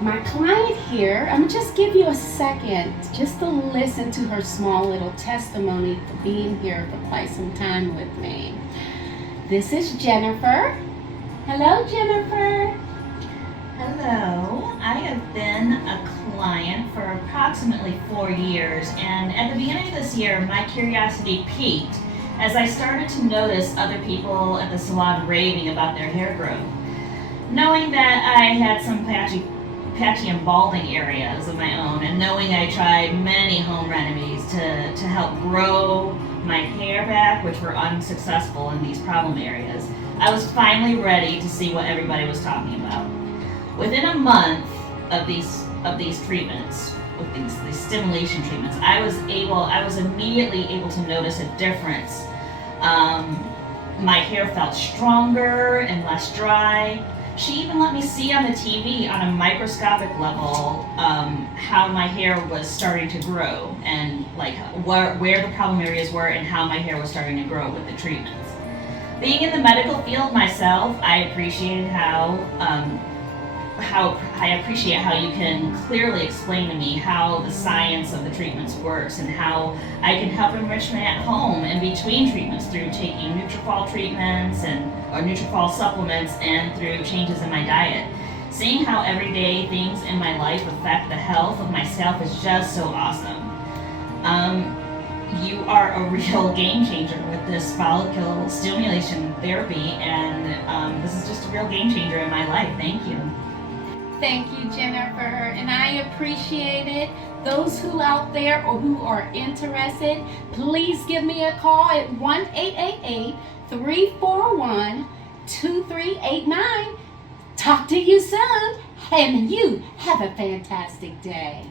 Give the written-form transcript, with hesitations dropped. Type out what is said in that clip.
My client here, I'm gonna just give you a second just to listen to her small little testimony for being here for quite some time with me. This is Jennifer. Hello, Jennifer. Hello, I have been a client for approximately 4 years, and at the beginning of this year, my curiosity piqued as I started to notice other people at the salon raving about their hair growth. Knowing that I had some patchy and balding areas of my own, and knowing I tried many home remedies to help grow my hair back, which were unsuccessful in these problem areas, I was finally ready to see what everybody was talking about. Within a month of these treatments, with these stimulation treatments, I was immediately able to notice a difference. My hair felt stronger and less dry. She even let me see on the TV on a microscopic level how my hair was starting to grow, and like where the problem areas were and how my hair was starting to grow with the treatments. Being in the medical field myself, I appreciate how you can clearly explain to me how the science of the treatments works and how I can help enrichment at home in between treatments through taking Nutrafol treatments or Nutrafol supplements and through changes in my diet. Seeing how everyday things in my life affect the health of myself is just so awesome. You are a real game changer with this follicle stimulation therapy, and this is just a real game changer in my life. Thank you. Thank you, Jennifer, and I appreciate it. Those who out there or who are interested, please give me a call at 1-888-341-2389. Talk to you soon, and you have a fantastic day.